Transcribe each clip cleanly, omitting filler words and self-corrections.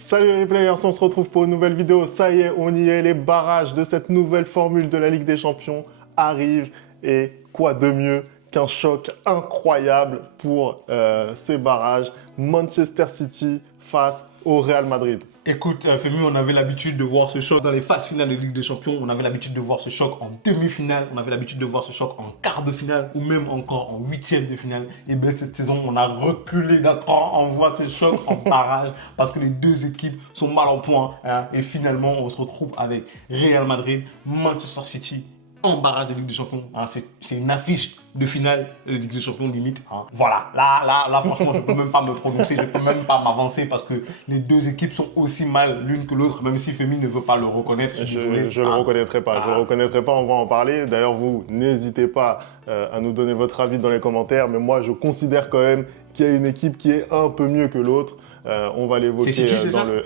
Salut les players, on se retrouve pour une nouvelle vidéo. Ça y est, on y est, les barrages de cette nouvelle formule de la Ligue des Champions arrivent. Et quoi de mieux qu'un choc incroyable pour ces barrages. Manchester City face au Real Madrid. Écoute, Femi, on avait l'habitude de voir ce choc dans les phases finales de Ligue des Champions, on avait l'habitude de voir ce choc en demi-finale, on avait l'habitude de voir ce choc en quart de finale ou même encore en huitième de finale. Et bien cette saison, on a reculé d'un cran, on voit ce choc en barrage parce que les deux équipes sont mal en point. Hein, et finalement, on se retrouve avec Real Madrid, Manchester City en barrage de Ligue des Champions. Hein, c'est une affiche de finale de Ligue des Champions limite. Hein. Voilà, là, franchement, je ne peux même pas me prononcer, je ne peux même pas m'avancer parce que les deux équipes sont aussi mal l'une que l'autre, même si Femi ne veut pas le reconnaître. Je ne le reconnaîtrai pas, je le reconnaîtrai pas, on va en parler. D'ailleurs, vous, n'hésitez pas à nous donner votre avis dans les commentaires, mais moi, je considère quand même qu'il y a une équipe qui est un peu mieux que l'autre. On va l'évoquer dans le...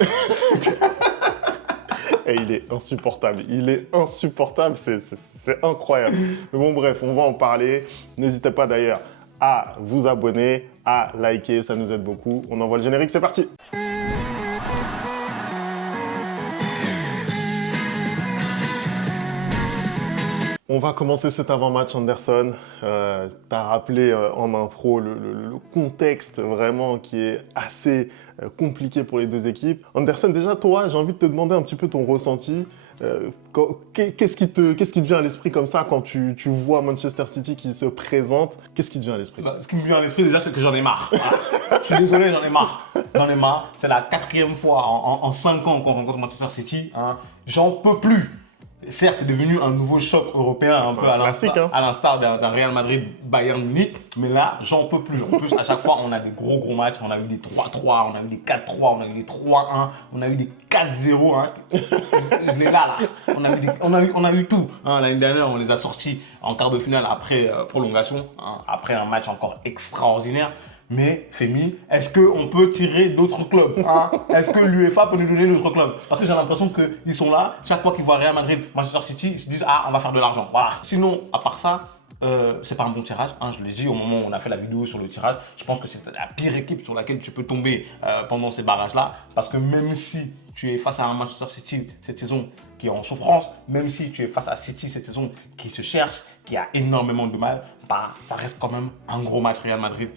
Et il est insupportable, c'est incroyable. Mais bon bref, on va en parler. N'hésitez pas d'ailleurs à vous abonner, à liker, ça nous aide beaucoup. On envoie le générique, c'est parti. On va commencer cet avant-match, Anderson. Tu as rappelé en intro le contexte vraiment qui est assez compliqué pour les deux équipes. Anderson, déjà, toi, j'ai envie de te demander un petit peu ton ressenti. Qu'est-ce qui te vient à l'esprit comme ça quand tu vois Manchester City qui se présente? Qu'est-ce qui te vient à l'esprit? Ce qui me vient à l'esprit déjà, c'est que j'en ai marre. Voilà. Je suis désolé, j'en ai marre. J'en ai marre. C'est la quatrième fois en 5 ans qu'on rencontre Manchester City. Hein. J'en peux plus. Certes, c'est devenu un nouveau choc européen, un peu à l'instar d'un Real Madrid-Bayern Munich, mais là, j'en peux plus. En plus, à chaque fois, on a des gros matchs. On a eu des 3-3, on a eu des 4-3, on a eu des 3-1, on a eu des 4-0. Hein. Je l'ai là. On a eu tout. Hein. L'année dernière, on les a sortis en quart de finale après prolongation, hein, après un match encore extraordinaire. Mais Femi, est-ce qu'on peut tirer d'autres clubs hein? Est-ce que l'UEFA peut nous donner d'autres clubs? Parce que j'ai l'impression qu'ils sont là, chaque fois qu'ils voient Real Madrid, Manchester City, ils se disent « Ah, on va faire de l'argent ». Voilà. Sinon, à part ça, c'est pas un bon tirage. Hein, je l'ai dit au moment où on a fait la vidéo sur le tirage. Je pense que c'est la pire équipe sur laquelle tu peux tomber pendant ces barrages-là. Parce que même si tu es face à un Manchester City cette saison qui est en souffrance, même si tu es face à City cette saison qui se cherche, qui a énormément de mal, bah, ça reste quand même un gros match Real Madrid.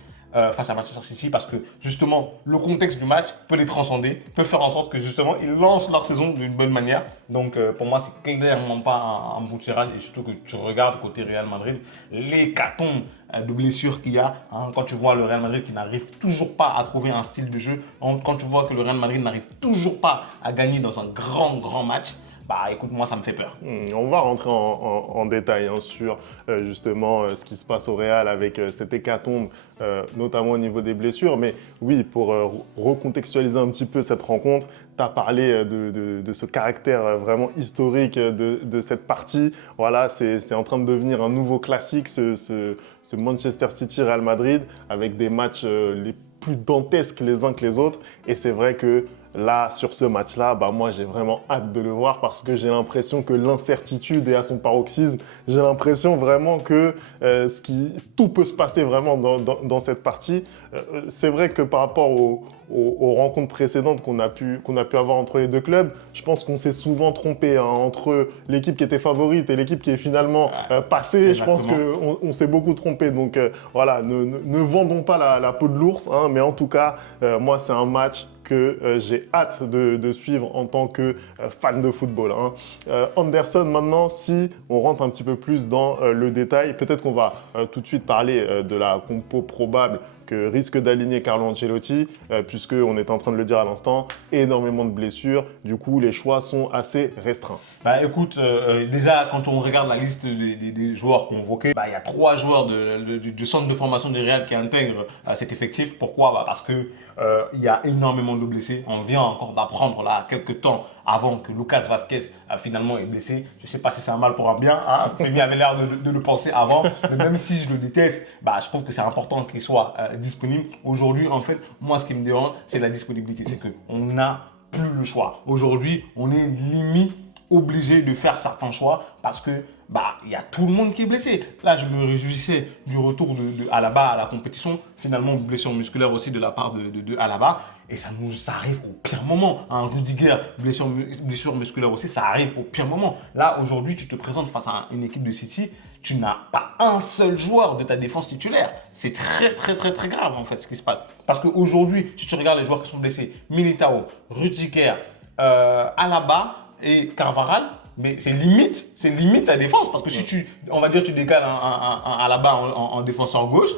Face à Manchester City parce que justement le contexte du match peut les transcender, peut faire en sorte que justement ils lancent leur saison d'une bonne manière. Donc pour moi c'est clairement pas un bon tirage et surtout que tu regardes côté Real Madrid l'hécatombe de blessures qu'il y a hein, quand tu vois le Real Madrid qui n'arrive toujours pas à trouver un style de jeu, quand tu vois que le Real Madrid n'arrive toujours pas à gagner dans un grand match. Bah écoute, moi ça me fait peur. On va rentrer en détail hein, sur justement ce qui se passe au Real avec cette hécatombe, notamment au niveau des blessures. Mais oui, pour recontextualiser un petit peu cette rencontre, tu as parlé de ce caractère vraiment historique de cette partie. Voilà, c'est en train de devenir un nouveau classique, ce Manchester City-Real Madrid, avec des matchs les plus dantesques les uns que les autres. Et c'est vrai que là, sur ce match-là, bah, moi, j'ai vraiment hâte de le voir parce que j'ai l'impression que l'incertitude est à son paroxysme. J'ai l'impression vraiment que tout peut se passer vraiment dans cette partie. C'est vrai que par rapport aux rencontres précédentes qu'on a pu avoir entre les deux clubs, je pense qu'on s'est souvent trompé hein, entre l'équipe qui était favorite et l'équipe qui est finalement passée. Exactement. Je pense qu'on s'est beaucoup trompé. Donc voilà, ne vendons pas la peau de l'ours. Hein, mais en tout cas, moi, c'est un match que j'ai hâte de suivre en tant que fan de football. Hein. Anderson, maintenant, si on rentre un petit peu plus dans le détail, peut-être qu'on va tout de suite parler de la compo probable que risque d'aligner Carlo Ancelotti, puisqu'on est en train de le dire à l'instant, énormément de blessures, du coup les choix sont assez restreints. Bah écoute, déjà quand on regarde la liste des joueurs convoqués, bah, il y a 3 joueurs du centre de formation du Real qui intègrent cet effectif. Pourquoi? Bah, parce que il y a énormément de blessés. On vient encore d'apprendre là quelques temps avant que Lucas Vazquez finalement est blessé. Je ne sais pas si c'est un mal pour un bien. Hein. Femi avait l'air de le penser avant. Mais même si je le déteste, bah, je trouve que c'est important qu'il soit disponible. Aujourd'hui, en fait, moi, ce qui me dérange, c'est la disponibilité. C'est qu'on n'a plus le choix. Aujourd'hui, on est limite obligé de faire certains choix parce que il y a tout le monde qui est blessé. Là, je me réjouissais du retour de Alaba à la compétition. Finalement, blessure musculaire aussi de la part de Alaba. Et ça arrive au pire moment. Un Rudiger, blessure musculaire aussi, ça arrive au pire moment. Là, aujourd'hui, tu te présentes face à une équipe de City, tu n'as pas un seul joueur de ta défense titulaire. C'est très, très, très, très grave, en fait, ce qui se passe. Parce qu'aujourd'hui, si tu regardes les joueurs qui sont blessés, Militao, Rudiger, Alaba et Carvajal, mais c'est limite ta défense. Parce que si on va dire, tu décales un Alaba en défenseur gauche,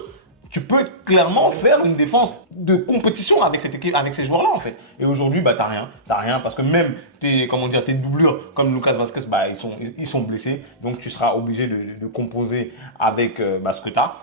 tu peux clairement faire une défense de compétition avec cette équipe, avec ces joueurs-là, en fait. Et aujourd'hui, t'as rien, parce que même tes doublures, comme Lucas Vazquez, ils sont blessés. Donc, tu seras obligé de composer avec ce que tu as.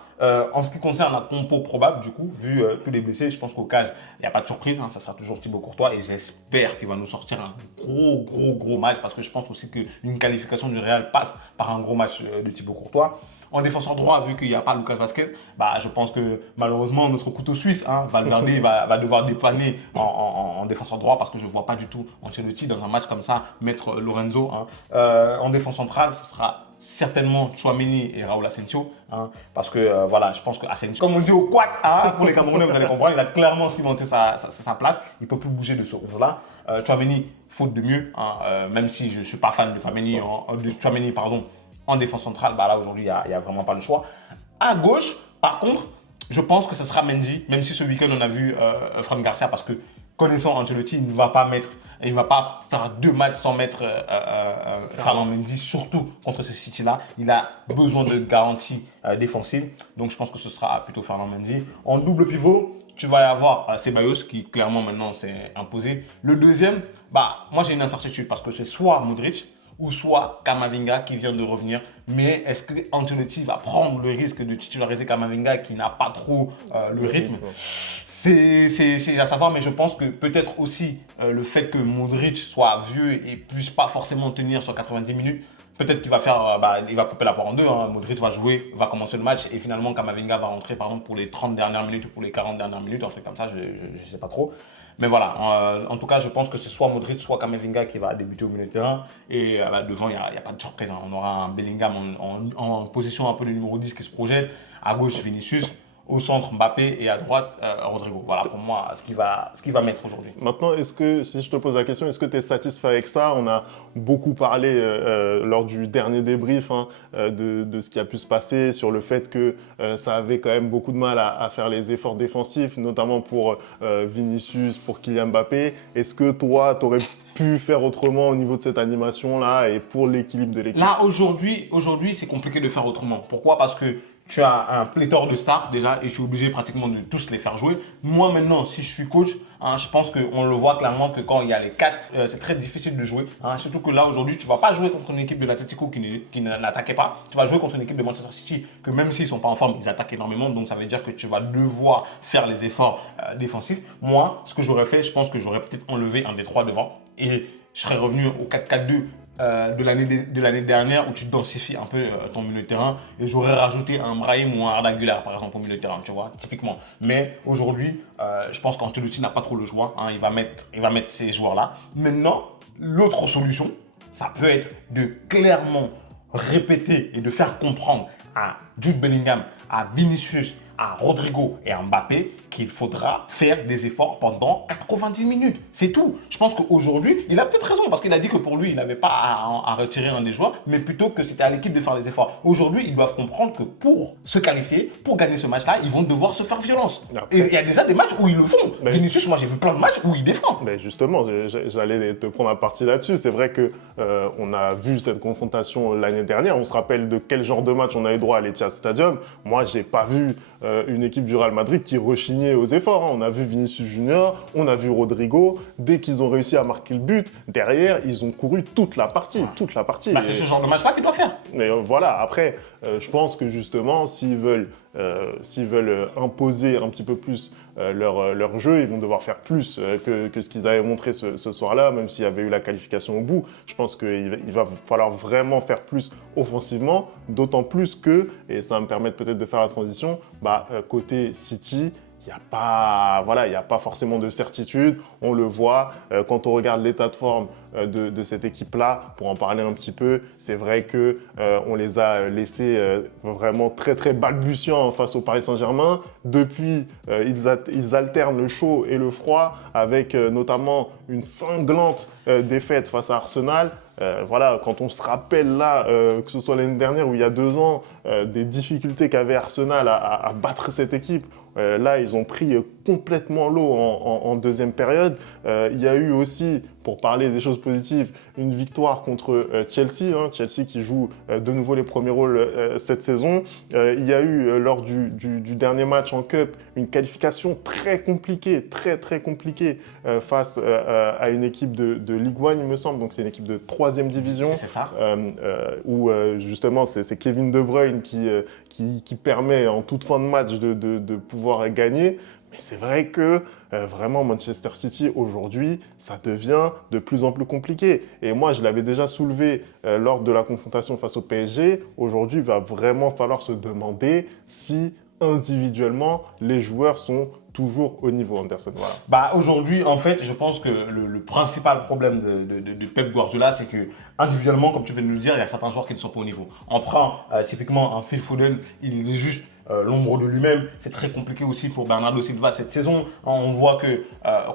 En ce qui concerne la compo probable, du coup, vu tous les blessés, je pense qu'au cage, il n'y a pas de surprise. Ça sera toujours Thibaut Courtois. Et j'espère qu'il va nous sortir un gros match, parce que je pense aussi qu'une qualification du Real passe par un gros match de Thibaut Courtois. En défenseur droit, vu qu'il n'y a pas Lucas Vazquez, je pense que malheureusement, notre couteau suisse, Valverde, va devoir dépanner en défenseur droit, parce que je ne vois pas du tout Ancelotti dans un match comme ça mettre Lorenzo. En défense centrale, ce sera certainement Tchouaméni et Raúl Asensio, parce que je pense que Asensio, comme on dit au quad, pour les Camerounais, vous allez comprendre, il a clairement cimenté sa place, il ne peut plus bouger de ce 11-là. Tchouaméni, faute de mieux, même si je ne suis pas fan de Tchouaméni, en défense centrale, là aujourd'hui, il n'y a vraiment pas le choix. À gauche, par contre, je pense que ce sera Mendy, même si ce week-end on a vu Fran Garcia, parce que connaissant Ancelotti, il ne va pas faire 2 matchs sans mettre Ferland Mendy, surtout contre ce City-là. Il a besoin de garanties défensives, donc je pense que ce sera plutôt Ferland Mendy. En double pivot, tu vas y avoir Ceballos qui clairement maintenant s'est imposé. Le deuxième, moi j'ai une incertitude parce que c'est soit Modric, ou soit Camavinga qui vient de revenir. Mais est-ce que Ancelotti va prendre le risque de titulariser Camavinga qui n'a pas trop le rythme? C'est à savoir, mais je pense que peut-être aussi le fait que Modric soit vieux et puisse pas forcément tenir sur 90 minutes, peut-être qu'il va faire, il va couper la part en deux. Modric va jouer, va commencer le match et finalement Camavinga va rentrer par exemple pour les 30 dernières minutes ou pour les 40 dernières minutes, un truc comme ça, je ne sais pas trop. Mais voilà, en tout cas, je pense que c'est soit Modric, soit Camavinga qui va débuter au milieu de terrain. Et devant, il n'y a pas de surprise. On aura un Bellingham en position un peu de numéro 10 qui se projette. À gauche, Vinicius. Au centre, Mbappé. Et à droite, Rodrigo. Voilà pour moi ce qu'il va mettre aujourd'hui. Maintenant, si je te pose la question, est-ce que tu es satisfait avec ça? On a beaucoup parlé lors du dernier débrief de ce qui a pu se passer, sur le fait que ça avait quand même beaucoup de mal à faire les efforts défensifs, notamment pour Vinicius, pour Kylian Mbappé. Est-ce que toi, tu aurais pu faire autrement au niveau de cette animation-là et pour l'équilibre de l'équipe? Là, aujourd'hui, c'est compliqué de faire autrement. Pourquoi? Parce que tu as un pléthore de stars déjà et je suis obligé pratiquement de tous les faire jouer. Moi maintenant, si je suis coach, je pense qu'on le voit clairement que quand il y a les 4, c'est très difficile de jouer. Surtout que là aujourd'hui, tu ne vas pas jouer contre une équipe de l'Atlético qui n'attaquait pas. Tu vas jouer contre une équipe de Manchester City que même s'ils ne sont pas en forme, ils attaquent énormément. Donc ça veut dire que tu vas devoir faire les efforts défensifs. Moi, ce que j'aurais fait, je pense que j'aurais peut-être enlevé un des 3 devant et je serais revenu au 4-4-2 de l'année dernière où tu densifies un peu ton milieu de terrain et j'aurais rajouté un Brahim ou un Arda Güler par exemple au milieu de terrain, tu vois, typiquement. Mais aujourd'hui, je pense qu'Ancelotti n'a pas trop le choix, il va mettre ces joueurs-là. Maintenant, l'autre solution, ça peut être de clairement répéter et de faire comprendre à Jude Bellingham, à Vinicius, à Rodrigo et à Mbappé qu'il faudra faire des efforts pendant 90 minutes. C'est tout. Je pense qu'aujourd'hui, il a peut-être raison parce qu'il a dit que pour lui, il n'avait pas à retirer un des joueurs, mais plutôt que c'était à l'équipe de faire les efforts. Aujourd'hui, ils doivent comprendre que pour se qualifier, pour gagner ce match-là, ils vont devoir se faire violence. Et il y a déjà des matchs où ils le font. Mais Vinicius, moi j'ai vu plein de matchs où il défend. Mais justement, j'allais te prendre un parti là-dessus. C'est vrai qu'on a vu cette confrontation l'année dernière. On se rappelle de quel genre de match on avait droit à l'Etihad Stadium. Moi, j'ai pas vu une équipe du Real Madrid qui rechignait aux efforts. On a vu Vinicius Junior, on a vu Rodrigo. Dès qu'ils ont réussi à marquer le but, derrière, ils ont couru toute la partie. C'est ce genre de match-là qu'ils doivent faire. Mais voilà, après, je pense que justement, s'ils veulent imposer un petit peu plus leur jeu, ils vont devoir faire plus que ce qu'ils avaient montré ce soir-là, même s'il y avait eu la qualification au bout. Je pense qu'il va falloir vraiment faire plus offensivement, d'autant plus que, et ça va me permettre peut-être de faire la transition, côté City, il n'y a pas, voilà, il y a pas forcément de certitude. On le voit quand on regarde l'état de forme de cette équipe-là. Pour en parler un petit peu, c'est vrai que on les a laissés vraiment très très balbutiants face au Paris Saint-Germain. Depuis, ils alternent le chaud et le froid avec notamment une cinglante défaite face à Arsenal. Voilà, quand on se rappelle là, que ce soit l'année dernière ou il y a 2 ans, des difficultés qu'avait Arsenal à battre cette équipe, là, ils ont pris complètement l'eau en deuxième période. Il y a eu aussi, pour parler des choses positives, une victoire contre Chelsea, Chelsea qui joue de nouveau les premiers rôles cette saison. Il y a eu, lors du dernier match en Cup, une qualification très compliquée, très compliquée face à une équipe de Ligue 1, il me semble. Donc, c'est une équipe de 3e division. C'est ça. Où justement, c'est Kevin De Bruyne qui permet en toute fin de match de pouvoir gagner. Mais c'est vrai que vraiment Manchester City aujourd'hui, ça devient de plus en plus compliqué. Et moi, je l'avais déjà soulevé lors de la confrontation face au PSG. Aujourd'hui, il va vraiment falloir se demander si individuellement, les joueurs sont toujours au niveau, Anderson. Voilà. Bah, aujourd'hui, en fait, je pense que le principal problème de Pep Guardiola, c'est que individuellement, comme tu viens de le dire, il y a certains joueurs qui ne sont pas au niveau. On prend typiquement un Phil Foden, il est juste l'ombre de lui-même. C'est très compliqué aussi pour Bernardo Silva cette saison. On voit que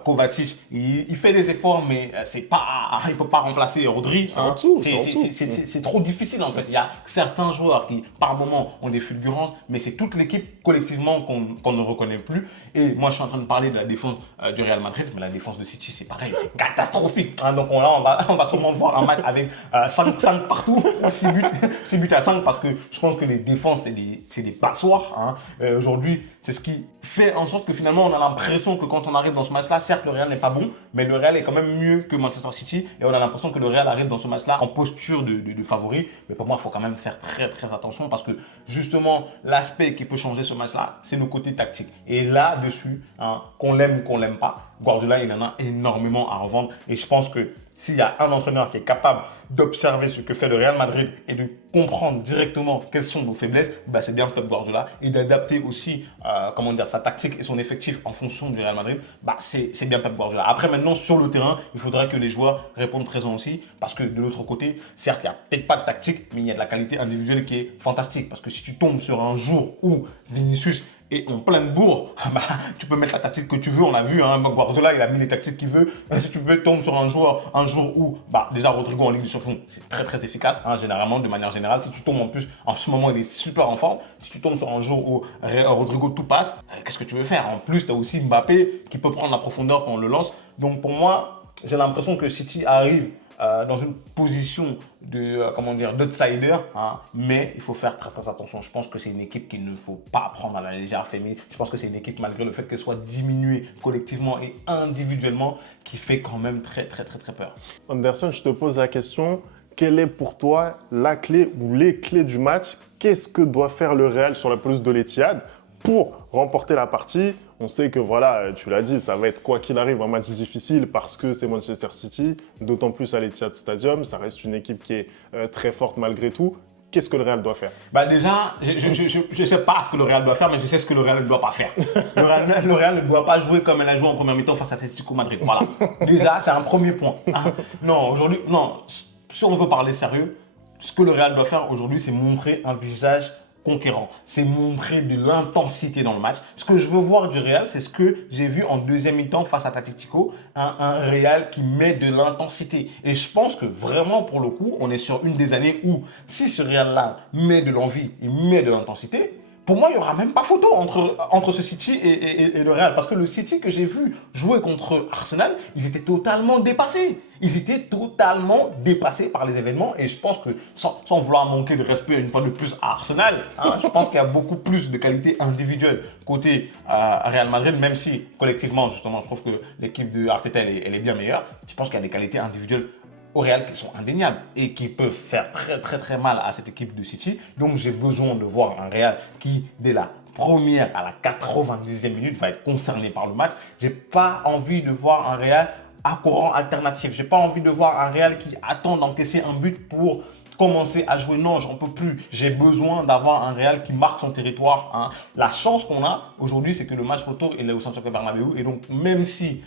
Kovacic, il fait des efforts, mais il ne peut pas remplacer Rodri. C'est trop difficile en fait. Il y a certains joueurs qui, par moment, ont des fulgurances, mais c'est toute l'équipe collectivement qu'on ne reconnaît plus. Et moi, je suis en train de parler de la défense du Real Madrid, mais la défense de City, c'est pareil, c'est catastrophique. Donc là, on va sûrement voir un match avec 5 partout, 6 buts à 5, parce que je pense que les défenses, c'est des passoires. Aujourd'hui, c'est ce qui fait en sorte que finalement, on a l'impression que quand on arrive dans ce match-là, certes, le Real n'est pas bon, mais le Real est quand même mieux que Manchester City. Et on a l'impression que le Real arrive dans ce match-là en posture de favori. Mais pour moi, il faut quand même faire très attention parce que justement, l'aspect qui peut changer ce match-là, c'est le côté tactique. Et là-dessus, qu'on l'aime ou qu'on l'aime pas, Guardiola, il en a énormément à revendre. Et je pense que s'il y a un entraîneur qui est capable d'observer ce que fait le Real Madrid et de comprendre directement quelles sont nos faiblesses, bah c'est bien Pep Guardiola. Et d'adapter aussi sa tactique et son effectif en fonction du Real Madrid, bah c'est bien Pep Guardiola. Après, maintenant, sur le terrain, il faudra que les joueurs répondent présents aussi. Parce que de l'autre côté, certes, il n'y a peut-être pas de tactique, mais il y a de la qualité individuelle qui est fantastique. Parce que si tu tombes sur un jour où Vinicius et en pleine bourre, bah, tu peux mettre la tactique que tu veux. On a vu, Guardiola, il a mis les tactiques qu'il veut. Si tu peux tomber sur un jour où, déjà Rodrigo en Ligue des Champions, c'est très efficace, généralement, de manière générale. Si tu tombes en plus, en ce moment, il est super en forme. Si tu tombes sur un jour où Rodrigo tout passe, qu'est-ce que tu veux faire? En plus, tu as aussi Mbappé qui peut prendre la profondeur quand on le lance. Donc pour moi, j'ai l'impression que City arrive dans une position d'outsider, mais il faut faire très attention. Je pense que c'est une équipe qu'il ne faut pas prendre à la légère, Femi. Je pense que c'est une équipe, malgré le fait qu'elle soit diminuée collectivement et individuellement, qui fait quand même très peur. Anderson, je te pose la question, quelle est pour toi la clé ou les clés du match? Qu'est-ce que doit faire le Real sur la pelouse de l'Etihad pour remporter la partie? On sait que, voilà, tu l'as dit, ça va être quoi qu'il arrive un match difficile parce que c'est Manchester City, d'autant plus à l'Etihad Stadium. Ça reste une équipe qui est très forte malgré tout. Qu'est-ce que le Real doit faire? Bah déjà, je ne sais pas ce que le Real doit faire, mais je sais ce que le Real ne doit pas faire. Le Real ne doit pas jouer comme elle a joué en première mi-temps face à Atlético Madrid. Voilà. Déjà, c'est un premier point. Non, aujourd'hui, non. Si on veut parler sérieux, ce que le Real doit faire aujourd'hui, c'est montrer un visage conquérant. C'est montrer de l'intensité dans le match. Ce que je veux voir du Real, c'est ce que j'ai vu en deuxième mi-temps face à Atletico, un Real qui met de l'intensité. Et je pense que vraiment, pour le coup, on est sur une des années où, si ce Real-là met de l'envie, il met de l'intensité, pour moi, il n'y aura même pas photo entre ce City et le Real. Parce que le City que j'ai vu jouer contre Arsenal, ils étaient totalement dépassés. Ils étaient totalement dépassés par les événements. Et je pense que, sans vouloir manquer de respect une fois de plus à Arsenal, je pense qu'il y a beaucoup plus de qualité individuelle côté Real Madrid, même si collectivement, justement, je trouve que l'équipe de Arteta, elle est bien meilleure. Je pense qu'il y a des qualités individuelles au Real qui sont indéniables et qui peuvent faire très mal à cette équipe de City. Donc j'ai besoin de voir un Real qui, dès la première à la 90e minute, va être concerné par le match. J'ai pas envie de voir un Real à courant alternatif. J'ai pas envie de voir un Real qui attend d'encaisser un but pour commencer à jouer. Non, j'en peux plus. J'ai besoin d'avoir un Real qui marque son territoire. Hein. La chance qu'on a aujourd'hui, c'est que le match retour, il est au Santiago Bernabéu. Et donc, même si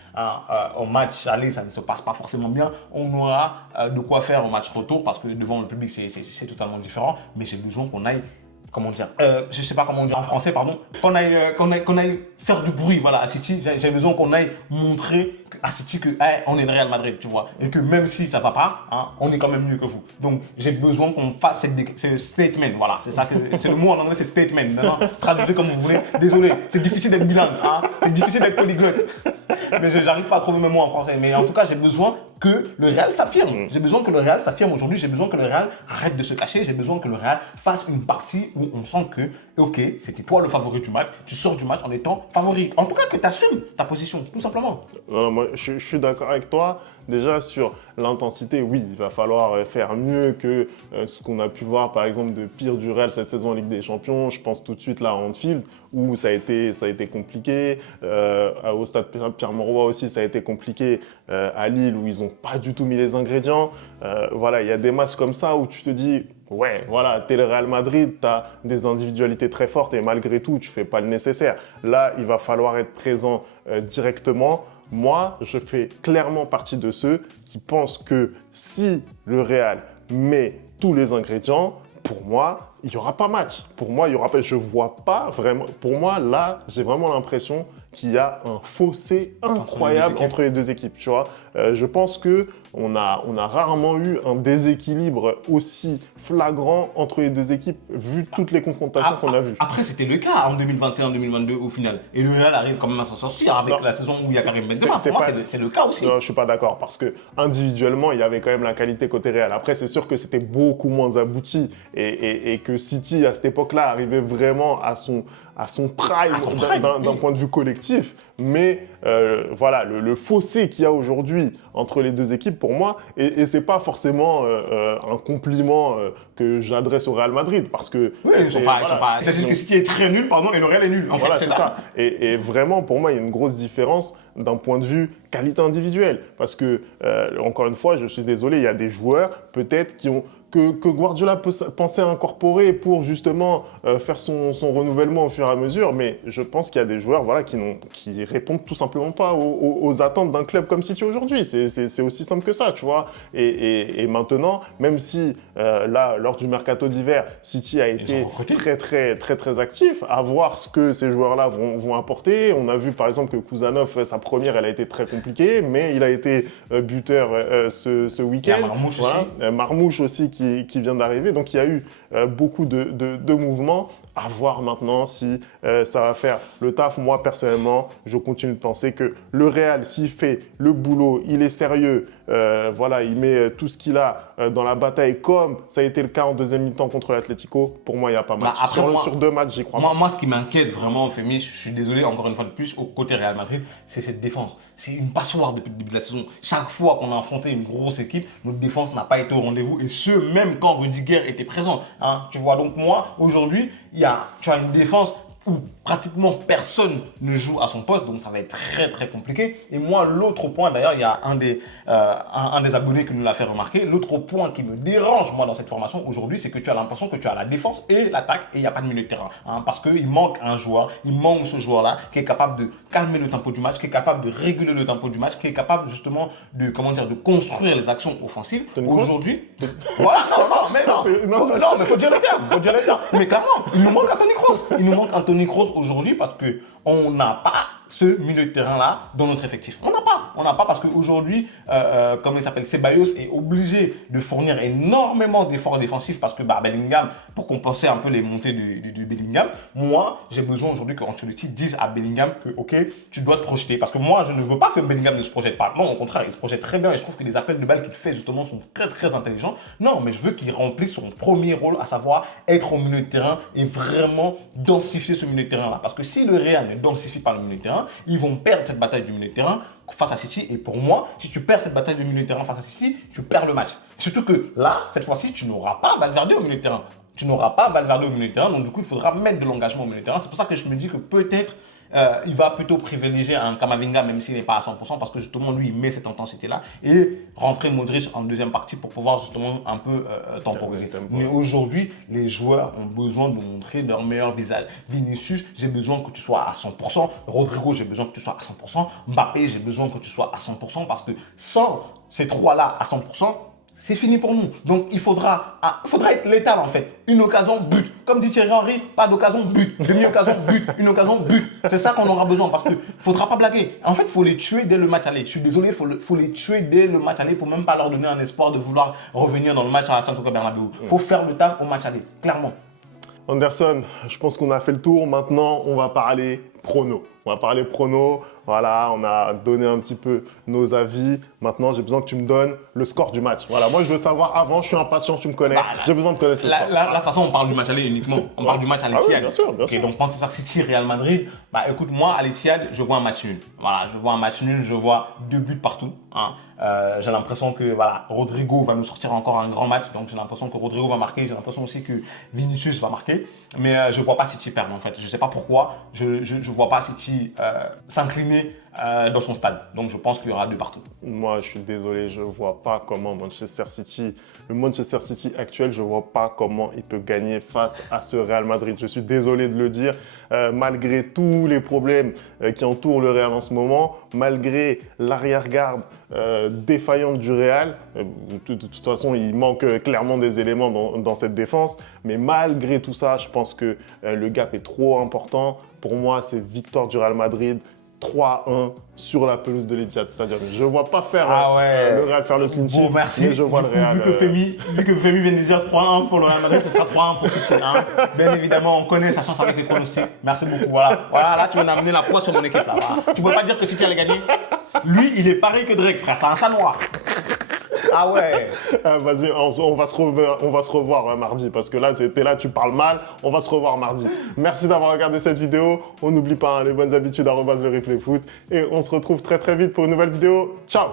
au match aller, ça ne se passe pas forcément bien, on aura de quoi faire au match retour parce que devant le public, c'est totalement différent. Mais j'ai besoin qu'on aille, comment dire, je sais pas comment dire en français, pardon, qu'on aille faire du bruit, voilà, à City. J'ai besoin qu'on aille montrer à City que hey, on est le Real Madrid, tu vois, et que même si ça va pas, hein, on est quand même mieux que vous. Donc j'ai besoin qu'on fasse ce statement, voilà, c'est ça que c'est le mot en anglais, c'est statement. Maintenant, traduisez comme vous voulez. Désolé, c'est difficile d'être bilingue, hein, c'est difficile d'être polyglotte. Mais j'arrive pas à trouver mes mots en français. Mais en tout cas, j'ai besoin que le Real s'affirme. J'ai besoin que le Real s'affirme aujourd'hui. J'ai besoin que le Real arrête de se cacher. J'ai besoin que le Real fasse une partie où on sent que, ok, c'était toi le favori du match. Tu sors du match en étant favori. En tout cas, que tu assumes ta position, tout simplement. Moi, je suis d'accord avec toi. Déjà, sur l'intensité, oui, il va falloir faire mieux que ce qu'on a pu voir, par exemple, de pire du Real cette saison en Ligue des Champions. Je pense tout de suite là à Anfield, où ça a été compliqué. Au stade Pierre-Mauroy aussi, ça a été compliqué. À Lille, où ils n'ont pas du tout mis les ingrédients. Voilà, il y a des matchs comme ça où tu te dis, ouais, voilà, t'es le Real Madrid, t'as des individualités très fortes et malgré tout, tu fais pas le nécessaire. Là, il va falloir être présent directement. Moi, je fais clairement partie de ceux qui pensent que si le Real met tous les ingrédients, pour moi, il n'y aura pas match. Pour moi, il y aura pas. Je vois pas vraiment. Pour moi, là, j'ai vraiment l'impression qu'il y a un fossé incroyable entre les deux équipes. Tu vois, je pense que on a rarement eu un déséquilibre aussi flagrant entre les deux équipes, vu toutes les confrontations qu'on a vues. Après, c'était le cas en 2021-2022 au final. Et le Real arrive quand même à s'en sortir avec la saison où il y a Karim Benzema. Pour moi, c'est le cas aussi. Non, je suis pas d'accord parce que individuellement, il y avait quand même la qualité côté Real. Après, c'est sûr que c'était beaucoup moins abouti et que City à cette époque-là arrivait vraiment à son prime d'un point de vue collectif. Mais voilà, le fossé qu'il y a aujourd'hui entre les deux équipes, pour moi, et c'est pas forcément un compliment que j'adresse au Real Madrid, parce que... Oui, ils sont pas... C'est juste que City est très nul, pardon, et le Real est nul. En voilà, fait, c'est ça. Et vraiment, pour moi, il y a une grosse différence d'un point de vue qualité individuelle. Parce que, encore une fois, je suis désolé, il y a des joueurs, peut-être, que Guardiola pensait incorporer pour justement faire son renouvellement au fur et à mesure, mais je pense qu'il y a des joueurs voilà, qui répondent tout simplement pas aux attentes d'un club comme City aujourd'hui. C'est aussi simple que ça, tu vois. Et maintenant, même si là, lors du mercato d'hiver, City a été très actif, à voir ce que ces joueurs-là vont apporter. On a vu par exemple que Kuzanov, sa première, elle a été très compliquée, mais il a été buteur ce week-end. Marmouche aussi. Marmouche aussi qui vient d'arriver. Donc, il y a eu beaucoup de mouvements. À voir maintenant si ça va faire le taf. Moi, personnellement, je continue de penser que le Real, s'il fait le boulot, il est sérieux, voilà, il met tout ce qu'il a dans la bataille, comme ça a été le cas en deuxième mi-temps contre l'Atlético. Pour moi, il n'y a pas match. Sur 2 matchs, j'y crois pas. Moi, ce qui m'inquiète vraiment, Fémi, je suis désolé, encore une fois de plus, au côté Real Madrid, c'est cette défense. C'est une passoire depuis le début de la saison. Chaque fois qu'on a affronté une grosse équipe, notre défense n'a pas été au rendez-vous. Et ce, même quand Rudiger était présent. Hein, tu vois, donc moi, aujourd'hui, tu as une défense où pratiquement personne ne joue à son poste, donc ça va être très compliqué. Et moi, l'autre point, d'ailleurs, il y a un des abonnés qui nous l'a fait remarquer, l'autre point qui me dérange, moi, dans cette formation aujourd'hui, c'est que tu as l'impression que tu as la défense et l'attaque et il n'y a pas de milieu de terrain. Hein, parce qu'il manque un joueur, il manque ce joueur-là qui est capable de calmer le tempo du match, qui est capable de réguler le tempo du match, qui est capable justement de construire les actions offensives. Aujourd'hui, voilà, non, mais faut dire le terme, Mais clairement, il nous manque Anthony Kroos. Il nous manque Anthony Kroos aujourd'hui parce qu'on n'a pas ce milieu de terrain-là dans notre effectif. On n'a pas parce qu'aujourd'hui, comme il s'appelle, Ceballos est obligé de fournir énormément d'efforts défensifs parce que Bellingham, pour compenser un peu les montées de Bellingham, moi, j'ai besoin aujourd'hui qu'Ancelotti dise à Bellingham que, ok, tu dois te projeter. Parce que moi, je ne veux pas que Bellingham ne se projette pas. Non, au contraire, il se projette très bien et je trouve que les appels de balles qu'il fait justement sont très intelligents. Non, mais je veux qu'il remplisse son premier rôle, à savoir être au milieu de terrain et vraiment densifier ce milieu de terrain-là. Parce que si le Real ne densifie pas le milieu de terrain, ils vont perdre cette bataille du milieu de terrain face à City. Et pour moi, si tu perds cette bataille du milieu de terrain face à City, tu perds le match. Surtout que là, cette fois-ci, tu n'auras pas Valverde au milieu de terrain. Donc du coup, il faudra mettre de l'engagement au milieu de terrain. C'est pour ça que je me dis que peut-être il va plutôt privilégier un Kamavinga, même s'il n'est pas à 100%, parce que justement, lui, il met cette intensité-là, et rentrer Modric en deuxième partie pour pouvoir justement un peu temporiser. Mais aujourd'hui, les joueurs ont besoin de montrer leur meilleur visage. Vinicius, j'ai besoin que tu sois à 100%. Rodrigo, j'ai besoin que tu sois à 100%. Mbappé, j'ai besoin que tu sois à 100%, parce que sans ces trois-là à 100%, c'est fini pour nous. Donc, il faudra être létal en fait. Une occasion, but. Comme dit Thierry Henry, pas d'occasion, but. Demi-occasion, but. Une occasion, but. C'est ça qu'on aura besoin parce qu'il ne faudra pas blaguer. En fait, il faut les tuer dès le match aller. Je suis désolé, il faut les tuer dès le match aller pour même pas leur donner un espoir de vouloir revenir dans le match à Santiago Bernabéu. Il faut faire le taf au match aller, clairement. Anderson, je pense qu'on a fait le tour. Maintenant, on va parler prono. On va parler prono. Voilà, on a donné un petit peu nos avis. Maintenant, j'ai besoin que tu me donnes le score du match. Voilà, moi, je veux savoir avant. Je suis impatient, tu me connais. J'ai besoin de connaître le score. La façon, on parle du match aller uniquement. On parle du match à l'Etihad. Oui, bien sûr, bien sûr. Donc, Manchester City, Real Madrid. Écoute, moi, à l'Etihad, je vois un match nul. Voilà, je vois un match nul. Je vois 2 buts partout. J'ai l'impression que Rodrigo va nous sortir encore un grand match. Donc, j'ai l'impression que Rodrigo va marquer. J'ai l'impression aussi que Vinicius va marquer. Mais je ne vois pas City perdre en fait. Je ne sais pas pourquoi. Je ne vois pas City s'incliner dans son stade. Donc, je pense qu'il y aura 2 partout. Moi, je suis désolé, je ne vois pas comment le Manchester City actuel, je ne vois pas comment il peut gagner face à ce Real Madrid. Je suis désolé de le dire, malgré tous les problèmes qui entourent le Real en ce moment, malgré l'arrière-garde défaillante du Real, de toute façon, il manque clairement des éléments dans cette défense, mais malgré tout ça, je pense que le gap est trop important. Pour moi, c'est victoire du Real Madrid. 3-1 sur la pelouse de l'Etihad Stadium. Je ne vois pas faire le Real faire le clean sheet, mais je vois le Real. Vu que Femi vient de dire 3-1 pour le Real Madrid, ce sera 3-1 pour City. Bien évidemment, on connaît sa chance avec les pronostics. Merci beaucoup. Voilà, là, tu viens d'amener la poisse sur mon équipe. Là. Tu ne peux pas dire que City allait gagner. Lui, il est pareil que Drake, frère. C'est un chat noir. Ah ouais. Vas-y, on va se revoir mardi parce que là, tu es là, tu parles mal. On va se revoir mardi. Merci d'avoir regardé cette vidéo. On n'oublie pas les bonnes habitudes @le replay foot et on se retrouve très très vite pour une nouvelle vidéo. Ciao.